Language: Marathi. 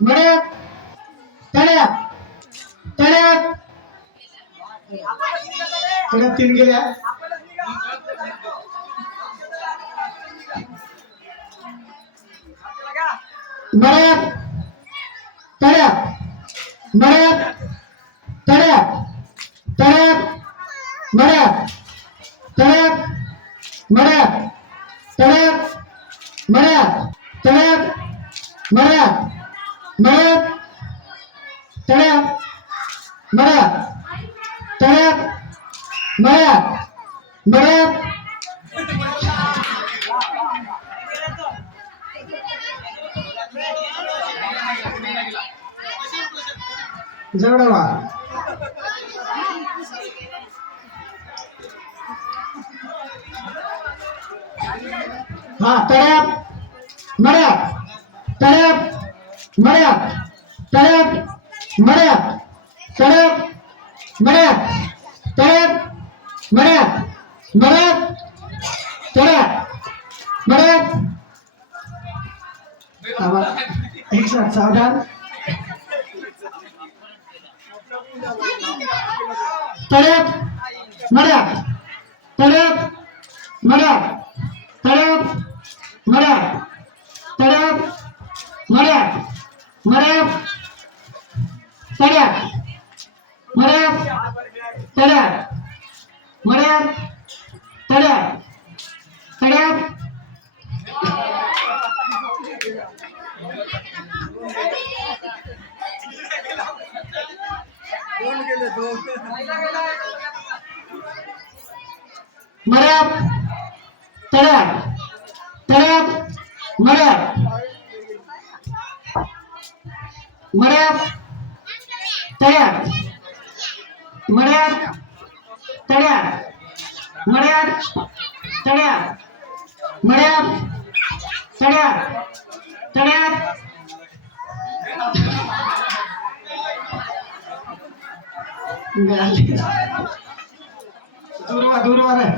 मळ्यात तळ्यात तळ्यात तळ्यात 3 गेल्या मळ्यात तळ्यात मळ्यात तळ्यात तळ्यात मळ्यात तळ्यात मळ्यात तळ्यात मळ्यात तळ्यात मळ्यात मळ्यात तळ्यात मळ्यात तळ्यात मळ्यात मळ्यात जवळवा हा तळ्यात मळ्यात तळ्यात मळ्यात तळ्यात मळ्यात तळ्यात मळ्यात तळ्यात मळ्यात मळ्यात तळ्यात मळ्यात एक साथ सावधान तळ्यात मळ्यात तळ्यात मळ्यात तळ्यात मळ्यात तळ्यात मळ्यात मळ्यात तळ्यात मळ्यात तळ्यात मळ्यात तळ्यात तळ्यात मळ्यात तळ्यात तळ्यात मळ्यात मळ्यात तळ्यात मळ्यात तळ्यात मळ्यात तळ्यात मळ्यात तळ्यात तळ्यात दूरवा दूरवा रे